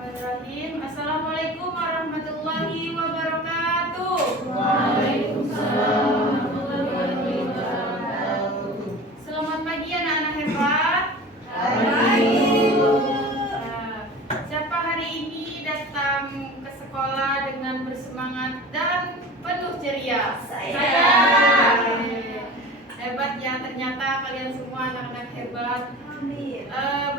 Bismillahirrahmanirrahim. Assalamualaikum warahmatullahi wabarakatuh. Waalaikumsalam warahmatullahi wabarakatuh. Selamat pagi anak-anak hebat. Pagi. Siapa hari ini datang ke sekolah dengan bersemangat dan penuh ceria? Saya. Hebat ya, ternyata kalian semua anak-anak hebat.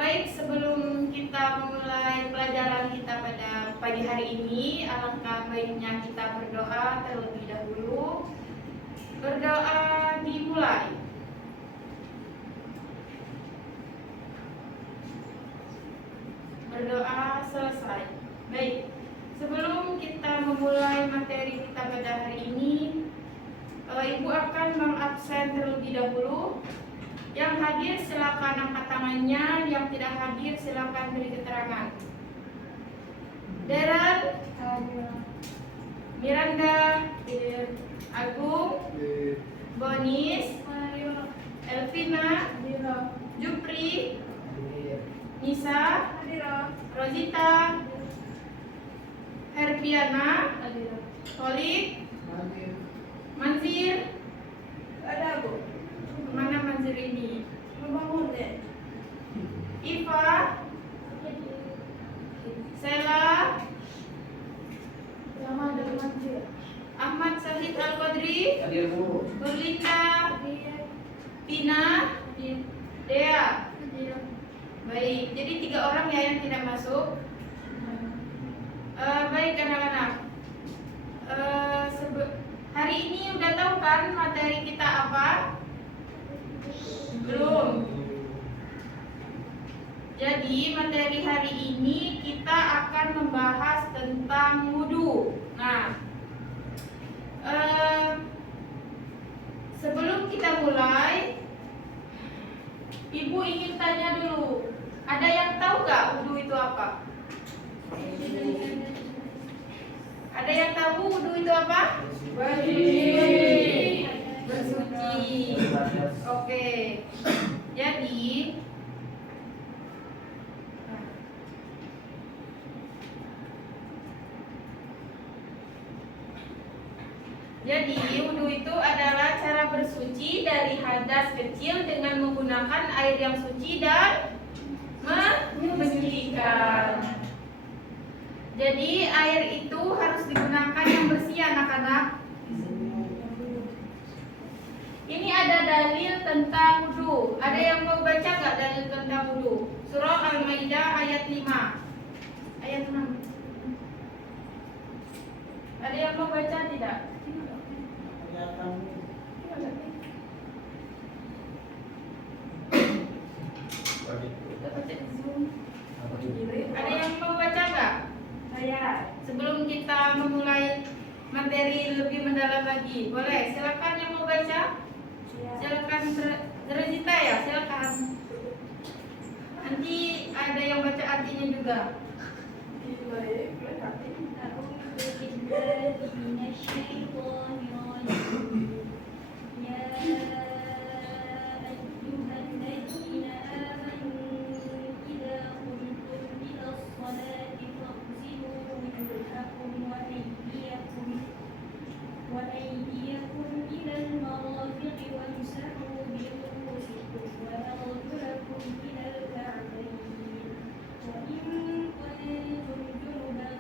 Baik, sebelum kita memulai pelajaran kita pada pagi hari ini, alangkah baiknya kita berdoa terlebih dahulu. Berdoa dimulai. Berdoa selesai. Baik, sebelum kita memulai materi kita pada hari ini, Ibu akan mengabsen terlebih dahulu. Yang hadir silakan angkat tangannya, yang tidak hadir silakan beri keterangan. Deren, Miranda, Agung, Bonis, Elvina, Jupri, Nisa, Rosita, Herbiana, Tolik, Manzir. Ada Bu. Mana Manzir ini? Membangun deh. Iva, Sela, Ahmad Syahid Al-Qadri, Berlinda, Tina, Dea. Baik, jadi 3 orang ya yang tidak masuk. Baik anak-anak, hari ini udah tahu kan materi kita apa? Belum. Jadi materi hari ini kita akan membahas tentang wudu. Nah, sebelum kita mulai, Ibu ingin tanya dulu, ada yang tahu gak wudu itu apa? Ada yang tahu wudu itu apa? Bersuci. Oke. Jadi wudu itu adalah cara bersuci dari hadas kecil dengan menggunakan air yang suci dan mensucikan. Jadi air itu harus digunakan yang bersih anak-anak. Ini ada dalil tentang wudu. Ada yang mau baca nggak dalil tentang wudu? Surah Al-Maidah ayat 5. Ayat 6. Ada yang mau baca tidak? Ada yang mau baca nggak? Saya. Sebelum kita memulai materi lebih mendalam lagi, boleh? Silakan yang mau baca. Silakan Rezita ya, silakan. Nanti ada yang baca artinya juga. وأيديكم إلى المرافق وامسحوا برؤوسكم وأرجلكم إلى الكعبين وإن كنتم جنبا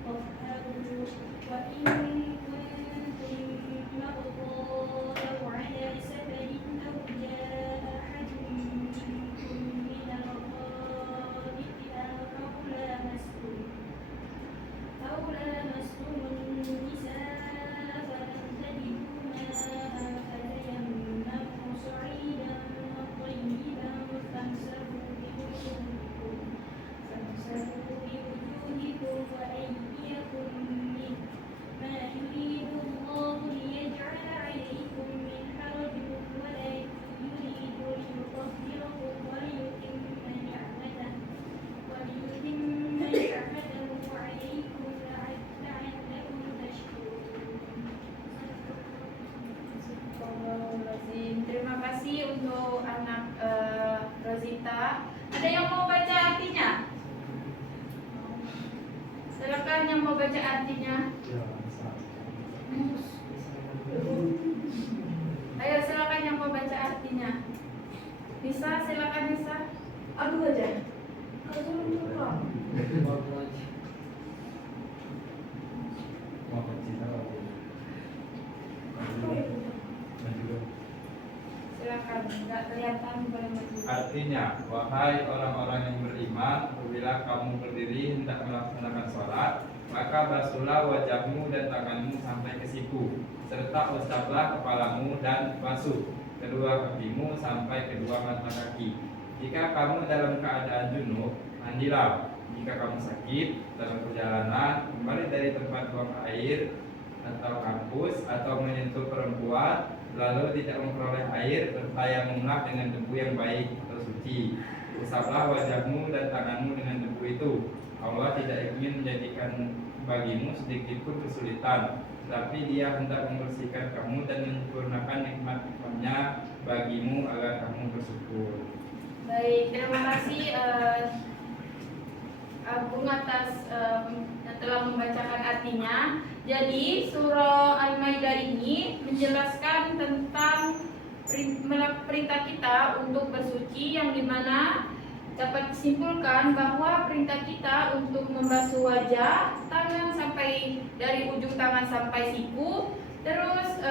فاطهروا وإن كنتم mau baca artinya? Ayo silakan yang mau baca artinya. Bisa, silakan bisa. Aku baca. Aku lupa. Silakan, nggak kelihatan boleh maju. Artinya, wahai orang-orang yang beriman, apabila kamu berdiri hendak melaksanakan sholat, maka basuhlah wajahmu dan tanganmu sampai ke siku, serta usaplah kepalamu dan basuh kedua kakimu sampai kedua mata kaki. Jika kamu dalam keadaan junub, mandilah. Jika kamu sakit dalam perjalanan, kembali dari tempat buang air atau kampus atau menyentuh perempuan, lalu tidak memperoleh air, bertayamumlah dengan debu yang baik atau suci. Usaplah wajahmu dan tanganmu dengan debu itu. Allah tidak ingin menjadikan bagimu sedikit pun kesulitan, tapi Dia hendak membersihkan kamu dan menyempurnakan nikmat-nikmatnya bagimu agar kamu bersyukur. Baik, terima kasih Bung atas yang telah membacakan artinya. Jadi surah Al-Maidah ini menjelaskan tentang perintah kita untuk bersuci, yang dimana dapat disimpulkan bahwa perintah kita untuk membasuh wajah, tangan sampai dari ujung tangan sampai siku, terus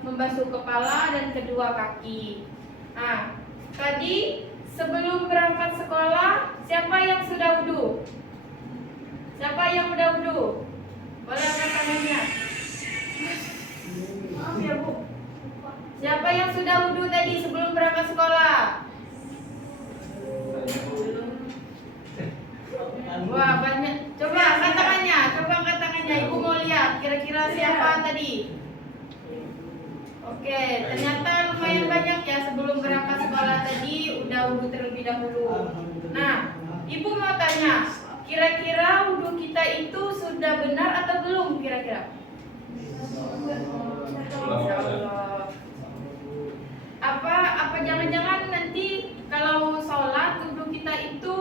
membasuh kepala dan kedua kaki. Nah, tadi sebelum berangkat sekolah, siapa yang sudah wudu? Siapa yang udah wudu? Boleh angkat tangannya. Maaf ya, Bu. Siapa yang sudah wudu tadi sebelum berangkat sekolah? Wah, banyak. Coba angkat tangannya, Ibu mau lihat kira-kira siapa tadi? Oke, ternyata lumayan banyak ya sebelum berangkat sekolah tadi udah wudu terlebih dahulu. Nah, Ibu mau tanya, kira-kira wudu kita itu sudah benar atau belum kira-kira? Insyaallah. Apa jangan-jangan nanti kalau sholat wudu kita itu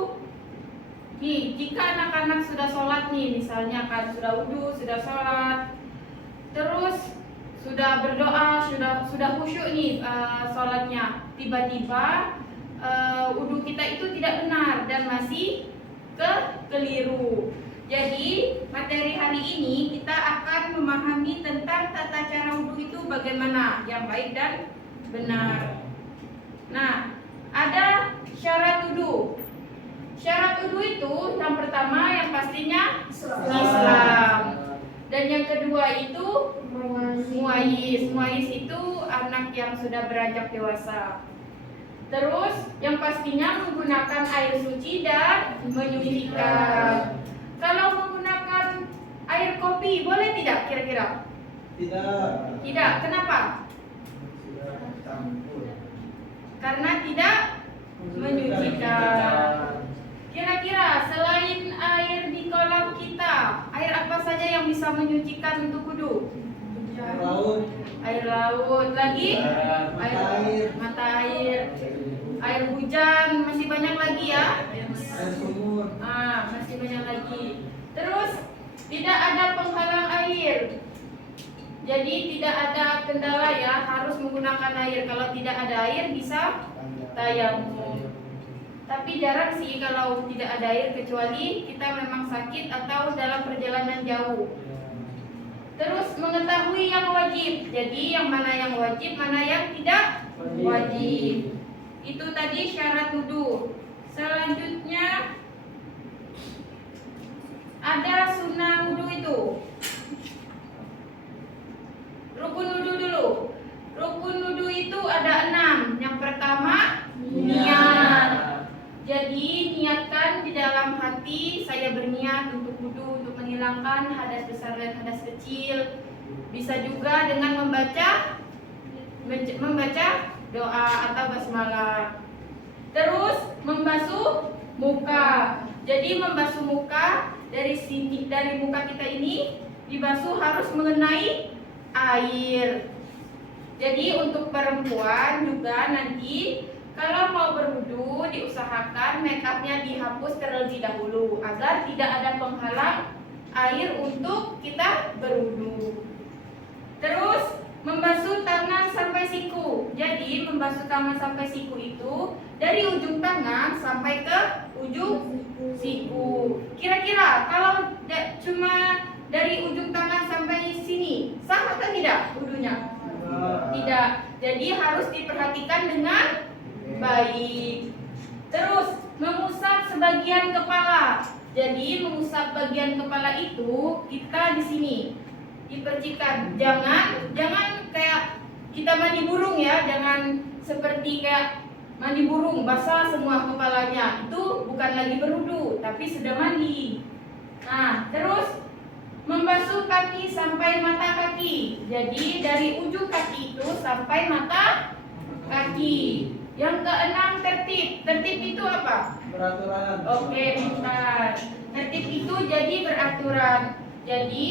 nih, jika anak-anak sudah sholat nih, misalnya kan sudah wudu, sudah sholat, terus sudah berdoa, sudah khusyuk nih sholatnya, tiba-tiba wudu kita itu tidak benar dan masih keliru. Jadi materi hari ini kita akan memahami tentang tata cara wudu itu bagaimana yang baik dan benar. Nah, ada syarat wudu. Syarat wudu itu yang pertama yang pastinya Islam. Dan yang kedua itu muayyiz. Muayyiz itu anak yang sudah beranjak dewasa. Terus yang pastinya menggunakan air suci dan menyucikan. Kalau menggunakan air kopi boleh tidak kira-kira? Tidak. Kenapa? Karena tidak menyucikan. Kira-kira selain air di kolam kita, air apa saja yang bisa menyucikan untuk wudu? Air laut, lagi mata air, air hujan, masih banyak lagi ya. Masih banyak lagi. Terus tidak ada penghalang air. Jadi tidak ada kendala ya, harus menggunakan air. Kalau tidak ada air bisa tayamum. Tapi jarang sih kalau tidak ada air, kecuali kita memang sakit atau dalam perjalanan jauh. Terus mengetahui yang wajib. Jadi yang mana yang wajib, mana yang tidak wajib. Itu tadi syarat wudu. Selanjutnya ada sunnah wudu itu. Rukun wudu dulu. Rukun wudu itu ada 6. Yang pertama niat. Jadi niatkan di dalam hati, saya berniat untuk wudu, untuk menghilangkan hadas besar dan hadas kecil. Bisa juga dengan membaca doa atau basmalah. Terus membasuh muka. Jadi membasuh muka dari muka kita ini dibasuh harus mengenai air. Jadi untuk perempuan juga nanti kalau mau berwudu diusahakan make upnya dihapus terlebih dahulu agar tidak ada penghalang air untuk kita berwudu. Terus membasuh tangan sampai siku. Jadi membasuh tangan sampai siku itu dari ujung tangan sampai ke ujung siku. Kira-kira kalau cuma dari ujung tangan sampai sini, sah atau tidak wudunya? Tidak. Jadi harus diperhatikan dengan baik. Terus mengusap sebagian kepala. Jadi mengusap bagian kepala itu kita di sini dipercikan. Jangan kayak kita mandi burung ya, jangan seperti kayak mandi burung basah semua kepalanya. Itu bukan lagi berwudu, tapi sudah mandi. Nah, terus membasuh kaki sampai mata kaki. Jadi dari ujung kaki itu sampai mata kaki. Yang keenam tertib. Tertib itu apa? Beraturan. Oke, pintar. Tertib itu jadi beraturan. Jadi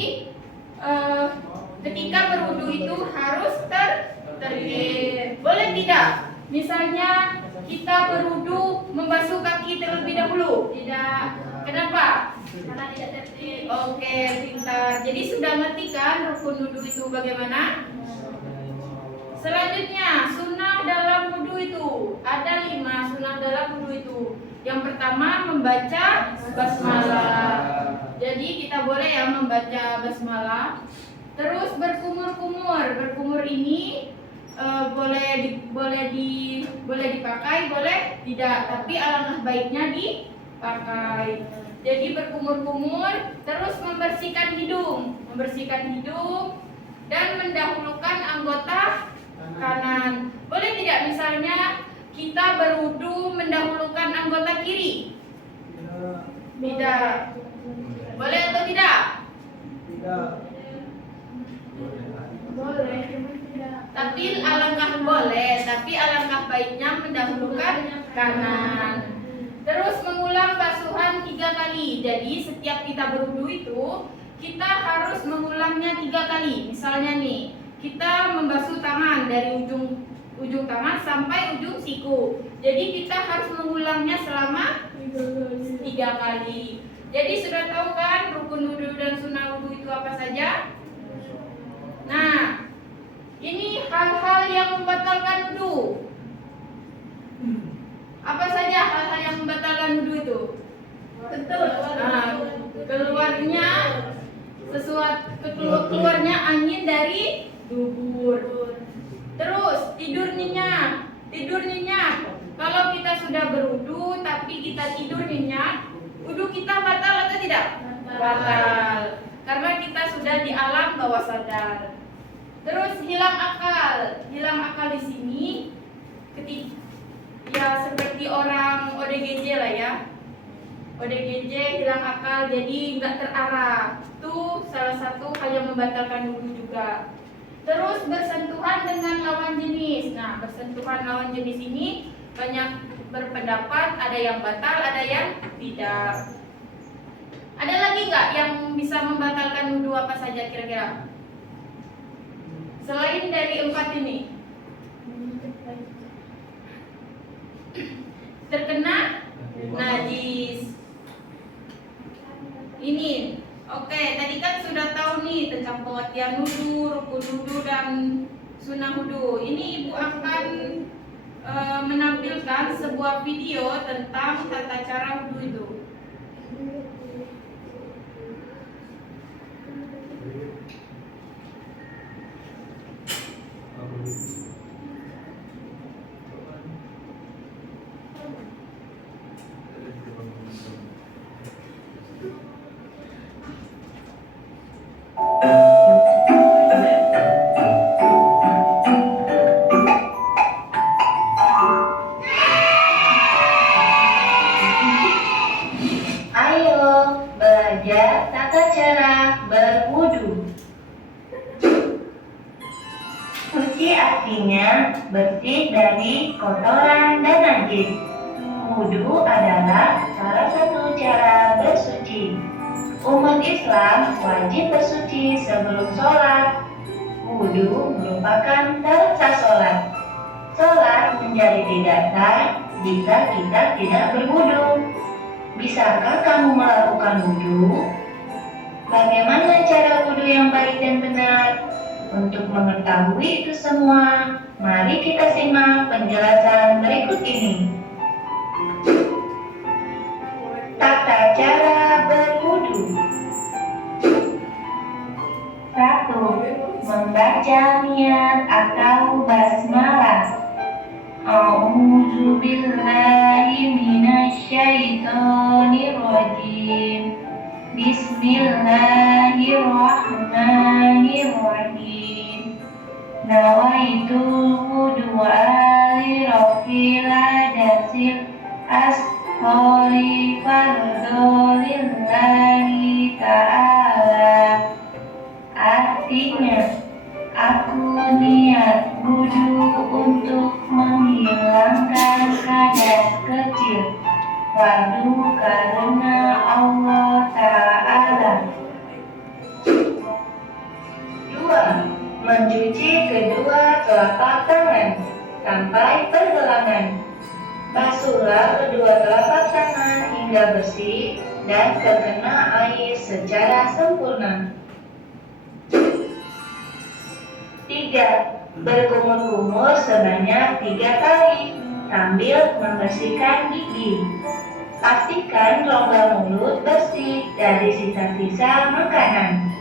ketika berwudu itu harus tertib. Boleh tidak? Misalnya kita berwudu membasuh kaki terlebih dahulu. Tidak. Kenapa? Karena tidak tertib. Oke, pintar. Jadi sudah ngerti kan rukun wudu itu bagaimana? Selanjutnya, sunnah dalam wudu itu ada 5 sunnah dalam wudu itu. Yang pertama membaca basmalah. Jadi kita boleh ya membaca basmalah. Terus berkumur-kumur. Berkumur ini boleh dipakai, boleh tidak. Tapi alangkah baiknya dipakai. Jadi berkumur-kumur. Terus membersihkan hidung dan mendahulukan anggota kanan. Boleh tidak misalnya kita berwudu mendahulukan anggota kiri? Tidak. Boleh atau tidak? Tidak. Boleh, cuma tidak. Tapi alangkah baiknya mendahulukan kanan. Terus mengulang basuhan 3 kali. Jadi setiap kita berwudu itu kita harus mengulangnya 3 kali. Misalnya nih, kita membasuh tangan dari ujung tangan sampai ujung siku. Jadi kita harus mengulangnya selama 3 kali. Jadi sudah tahu kan rukun wudu dan sunnah wudu itu apa saja? Nah, ini hal-hal yang membatalkan wudu. Apa saja hal-hal yang membatalkan wudu itu? Betul. Nah, keluarnya angin dari dubur. Terus tidur nyenyak. Kalau kita sudah berwudu tapi kita tidur nyenyak, wudu kita batal atau tidak? Batal. Karena kita sudah di alam bawah sadar. Terus hilang akal di sini ya seperti orang ODGJ lah ya. ODGJ hilang akal jadi nggak terarah. Itu salah satu hal yang membatalkan wudu juga. Terus bersentuhan dengan lawan jenis. Nah, bersentuhan lawan jenis ini banyak berpendapat, ada yang batal, ada yang tidak. Ada lagi nggak yang bisa membatalkan wudu apa saja kira-kira? Selain dari 4 ini. Terkena najis. Ini. Oke, tadi kan sudah tahu nih tentang pengertian wudu, rukun wudu dan sunnah wudu. Ini Ibu akan menampilkan sebuah video tentang tata cara wudu itu. Ayo belajar tata cara berwudu. Suci artinya bersih dari kotoran dan najis. Wudu adalah salah satu cara bersuci. Umat Islam wajib bersuci sebelum sholat. Wudu merupakan dasar sholat. Sholat menjadi tidak sah jika kita tidak berwudu. Bisakah kamu melakukan wudu? Bagaimana cara wudhu yang baik dan benar? Untuk mengetahui itu semua, mari kita simak penjelasan berikut ini. Tata cara berwudhu. 1. Membaca niat atau basmalah. A'udzu billahi minasyaitonir rajim. Bismillahirrahmanirrahim. Nawaitul wudu'a li rafil hadasil ashori fardhu lillahi ta'ala. Artinya, aku niat wudhu untuk menghilangkan hadas kecil fardu karena Allah Ta'ala. 2. Mencuci kedua telapak tangan sampai pergelangan. Basuhlah kedua telapak tangan hingga bersih dan terkena air secara sempurna. 3. Berkumur-kumur sebanyak 3 kali sambil membersihkan gigi. Pastikan rongga mulut bersih dari sisa-sisa makanan.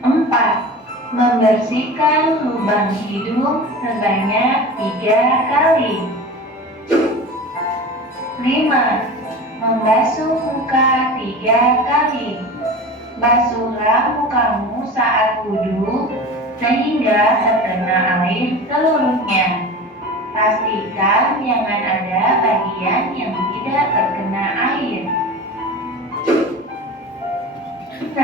4. Membersihkan lubang hidung sebanyak 3 kali. 5. Membasuh muka 3 kali. Basuhlah mukamu saat wudhu sehingga terkena air seluruhnya. Pastikan jangan ada bagian yang tidak terkena air. 6.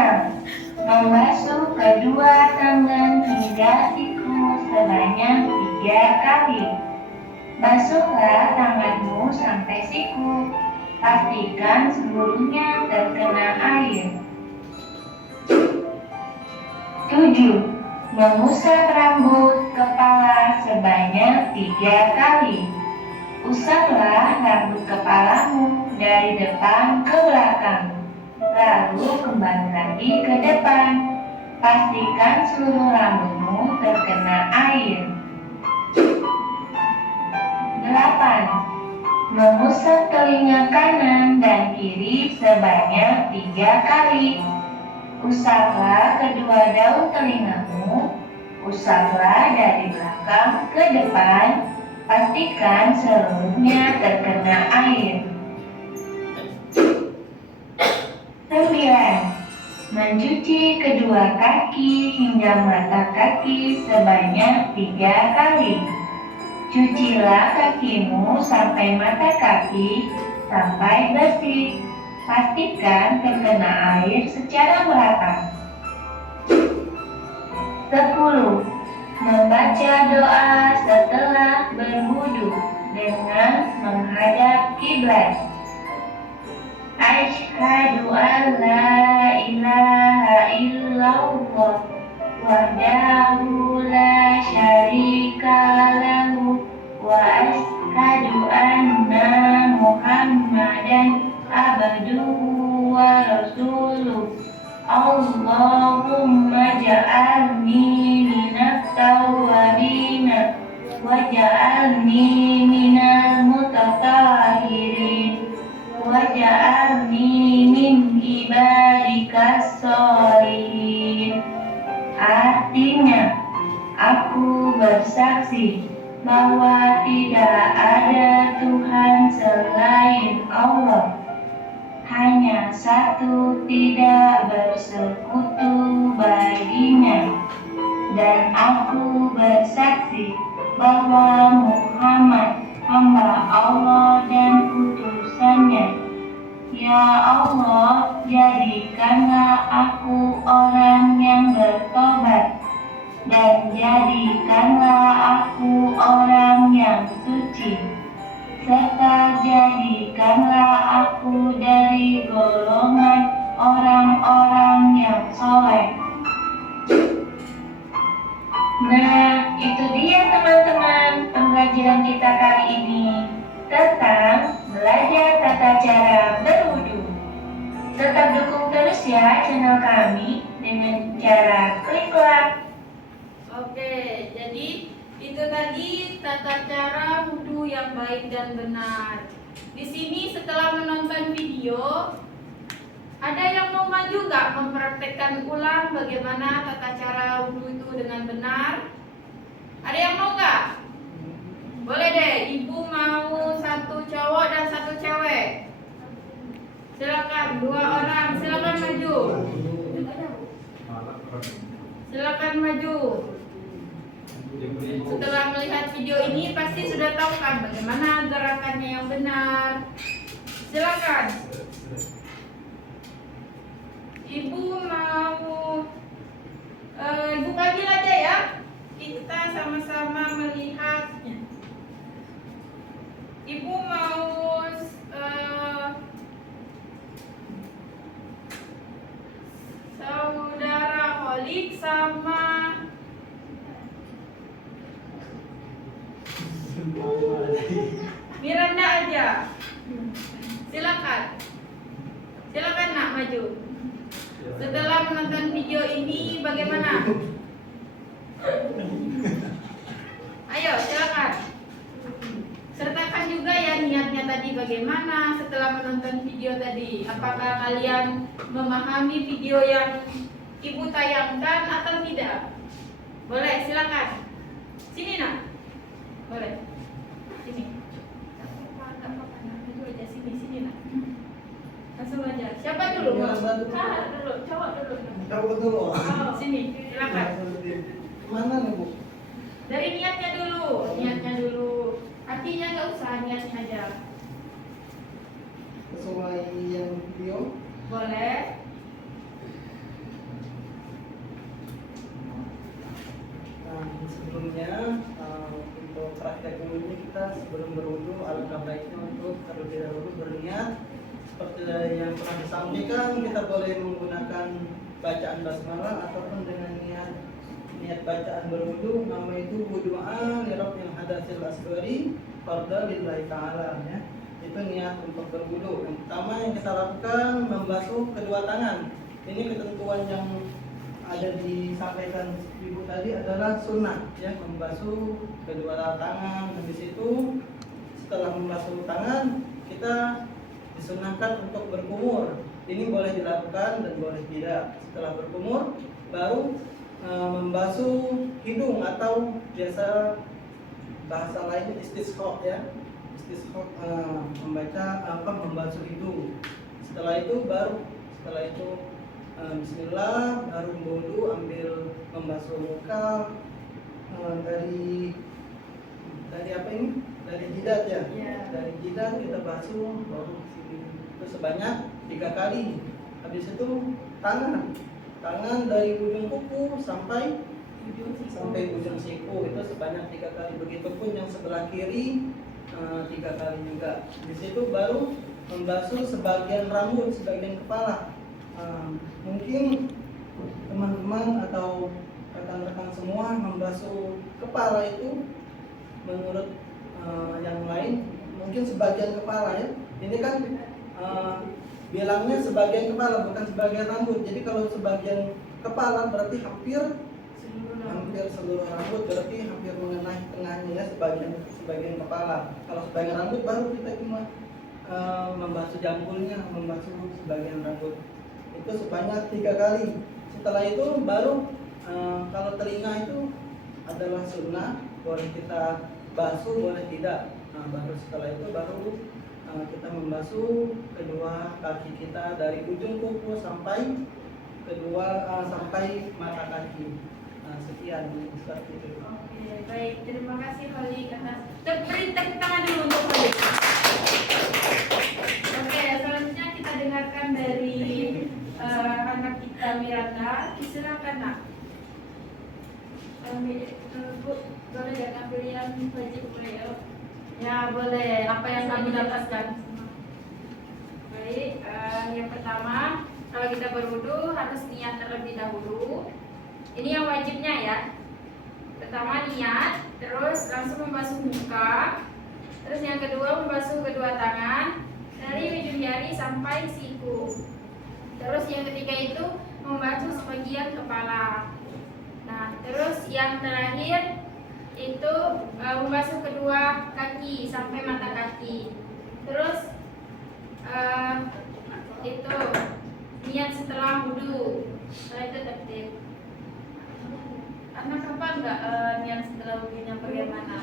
Membasuh kedua tangan hingga siku sebanyak 3 kali. Basuhlah tanganmu sampai siku. Pastikan seluruhnya terkena air. 7. Mengusap rambut kepala sebanyak 3 kali. Usaplah rambut kepalamu dari depan ke belakang, lalu kembali lagi ke depan. Pastikan seluruh rambutmu terkena air. 8. Mengusap telinga kanan dan kiri sebanyak 3 kali. Usaplah kedua daun telingamu. Usaplah dari belakang ke depan. Pastikan seluruhnya terkena air. 9. Mencuci kedua kaki hingga mata kaki sebanyak 3 kali. Cucilah kakimu sampai mata kaki sampai bersih. Pastikan terkena air secara merata. 10. Membaca doa setelah berwudu dengan menghadap kiblat. Asyhadu an la ilaha illallah wahdahu la syarika lahu wa asyhadu anna Muhammadan abduhu wa rasuluh. Allahumma ja'alni minat tawwabina wa ja'alni minal mutatahhirin wa ja'alni min ibadikas sholihin. Artinya, aku bersaksi bahwa tidak ada Tuhan selain Allah. Hanya satu, tidak bersekutu baginya. Dan aku bersaksi bahwa Muhammad hamba Allah dan utusannya. Ya Allah, jadikanlah aku orang yang bertobat, dan jadikanlah aku orang yang suci, serta jadikanlah aku dari golongan orang-orang yang soleh. Nah, itu dia teman-teman pembelajaran kita kali ini tentang belajar tata cara berwudu. Tetap dukung terus ya channel kami dengan cara klik like. Oke, jadi itu tadi tata cara wudhu yang baik dan benar. Di sini setelah menonton video, ada yang mau maju nggak mempraktekkan ulang bagaimana tata cara wudhu itu dengan benar? Ada yang mau nggak? Boleh deh, ibu mau satu cowok dan satu cewek. Silakan, 2 orang, silakan maju. Silakan maju. Setelah melihat video ini pasti sudah tahu kan bagaimana gerakannya yang benar. Silakan. Ibu mau Ibu panggil aja ya. Kita sama-sama melihatnya. Ibu mau saudara Holik sama Miranda aja. Silakan. Silakan nak maju. Setelah menonton video ini bagaimana? Ayo silakan. Sertakan juga ya niatnya tadi bagaimana setelah menonton video tadi. Apakah kalian memahami video yang ibu tayangkan atau tidak? Boleh silakan. Sini nak. Boleh. Sini. Maju aja sini nak. Langsung aja. Siapa dulu? Kakak dulu, cowok dulu. Coba dulu. Oh, sini, silakan. Mana nih Bu? Dari niatnya dulu, niatnya dulu. Artinya nggak usah, niatnya aja. Sesuai yang video. Boleh. Nah, sebelumnya untuk praktek wudhu kita sebelum berwudhu alangkah baiknya untuk terlebih dahulu berniat seperti yang pernah disampaikan, kita boleh menggunakan bacaan basmalah ataupun dengan niat bacaan berwudhu. Nama itu wudu'an li rabbil hadatsil asghari fardha lillahi ta'ala ya. Itu niat untuk berwudhu. Yang pertama yang kita lakukan membasuh kedua tangan. Ini ketentuan yang ada disampaikan ibu tadi adalah sunnah ya, membasuh kedua tangan. Habis itu setelah membasuh tangan kita disunahkan untuk berkumur. Ini boleh dilakukan dan boleh tidak. Setelah berkumur baru membasuh hidung atau biasa bahasa lain istisqa ya. Istisqa membasuh hidung. Setelah itu bismillah, baru berwudu, ambil membasuh muka dari apa ini? Dari jidat ya. Dari jidat kita basuh baru sini. Itu sebanyak 3 kali. Habis itu tangan dari ujung kuku sampai ujung siku itu sebanyak 3 kali. Begitupun yang sebelah kiri 3 kali juga. Di situ baru membasuh sebagian rambut, sebagian kepala. Mungkin teman-teman atau rekan-rekan semua membasuh kepala itu menurut yang lain mungkin sebagian kepala ya. Ini kan bilangnya sebagian kepala bukan sebagian rambut. Jadi kalau sebagian kepala berarti hampir seluruh rambut, berarti hampir mengenai tengahnya ya, sebagian kepala. Kalau sebagian rambut baru kita cuma membasuh jambulnya, membasuh sebagian rambut. Itu sebanyak 3 kali. Setelah itu baru kalau telinga itu adalah sunnah, boleh kita basuh, boleh tidak. Baru setelah itu baru kita membasuh kedua kaki kita dari ujung kuku sampai mata kaki. Sekian seperti itu. Oke, baik. Terima kasih Holik atas. Beri tepuk tangan dulu untuk Holik. Oke, selanjutnya kita dengarkan dari anak kita Miranda. Silakan nak. Bu, boleh gak ambil yang wajib beliau? Ya boleh. Apa yang kamu dapatkan? Baik. Yang pertama, kalau kita berwudu harus niat terlebih dahulu. Ini yang wajibnya ya. Pertama niat, terus langsung membasuh muka. Terus yang kedua membasuh kedua tangan dari ujung jari sampai siku. Terus yang ketiga itu membasuh sebagian kepala. Nah, terus yang terakhir itu membasuh kedua kaki sampai mata kaki. Terus itu niat setelah wudhu. Setelah itu tertib. Anak apa enggak niat setelah wudhunya bagaimana?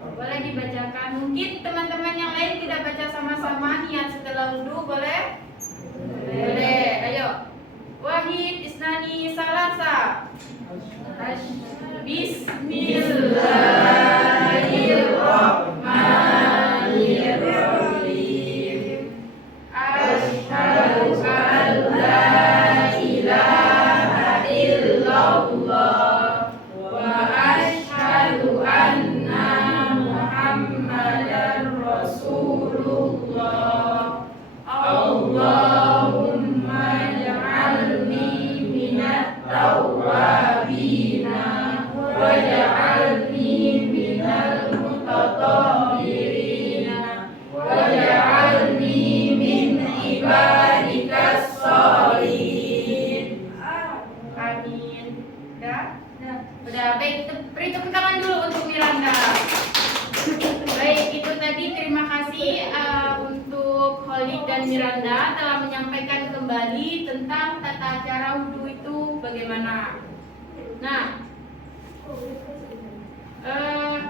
Boleh dibacakan. Mungkin teman-teman yang lain tidak baca sama-sama niat setelah wudhu, boleh? Boleh. Ayo. Wahid, isnani, salasa. Bismillahirrahmanirrahim. Asyhadu an la ilaha illallah wa asyhadu anna Muhammadar Rasulullah. Allahumma ja'alni minat tawwabina waj'alni minal mutatahhirina waj'alni min ibadikas sholihin. Amin. Udah, baik, beri tepuk tangan dulu untuk Miranda. Baik, itu tadi terima kasih untuk Khalid dan Miranda telah menyampaikan kembali tentang tata cara wudhu itu bagaimana. Nah,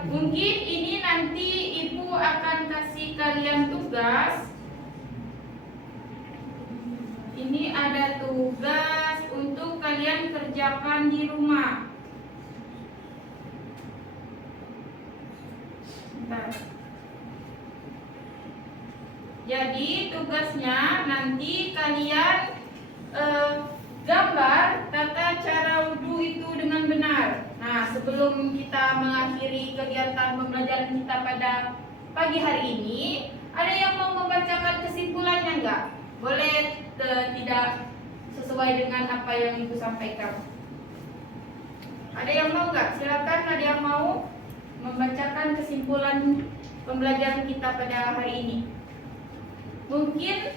mungkin ini nanti Ibu akan kasih kalian tugas. Ini ada tugas untuk kalian kerjakan di rumah. Bentar. Jadi tugasnya nanti kalian gambar tata cara wudhu itu dengan benar. Nah, sebelum kita mengakhiri kegiatan pembelajaran kita pada pagi hari ini, ada yang mau membacakan kesimpulannya enggak? Boleh tidak sesuai dengan apa yang Ibu sampaikan. Ada yang mau enggak? Silakan, ada yang mau membacakan kesimpulan pembelajaran kita pada hari ini. Mungkin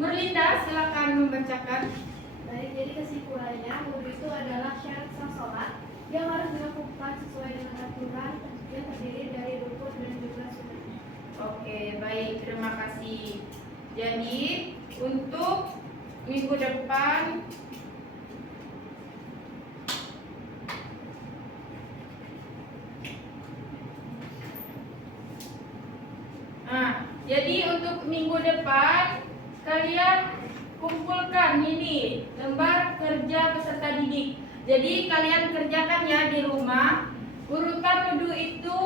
Merlinda, silakan membacakan. Baik, jadi kesimpulannya wudhu itu adalah syarat sah sholat yang harus dilakukan sesuai dengan aturan yang terdiri dari rukun dan juga sunnah. Oke, baik, terima kasih. Jadi untuk minggu depan jadi untuk minggu depan kalian kumpulkan ini lembar kerja peserta didik. Jadi kalian kerjakan ya di rumah. Urutan wudhu itu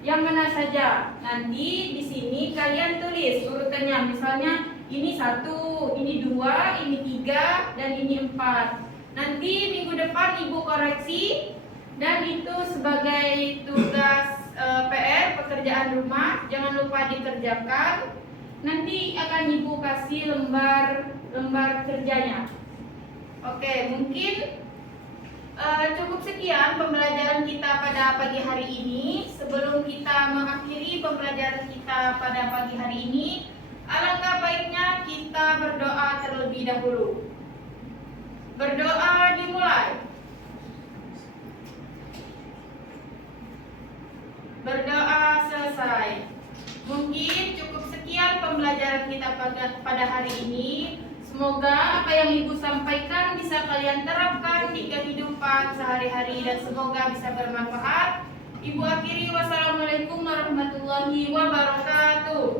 yang mana saja. Nanti di sini kalian tulis urutannya. Misalnya ini 1, ini 2, ini 3, dan ini 4. Nanti minggu depan Ibu koreksi dan itu sebagai tugas PR, pekerjaan rumah, jangan lupa dikerjakan. Nanti akan Ibu kasih lembar kerjanya. Oke, mungkin cukup sekian pembelajaran kita pada pagi hari ini. Sebelum kita mengakhiri pembelajaran kita pada pagi hari ini, alangkah baiknya kita berdoa terlebih dahulu. Berdoa dimulai. Berdoa selesai. Mungkin cukup sekian pembelajaran kita pada hari ini. Semoga apa yang Ibu sampaikan bisa kalian terapkan di kehidupan sehari-hari dan semoga bisa bermanfaat. Ibu akhiri, wassalamualaikum warahmatullahi wabarakatuh.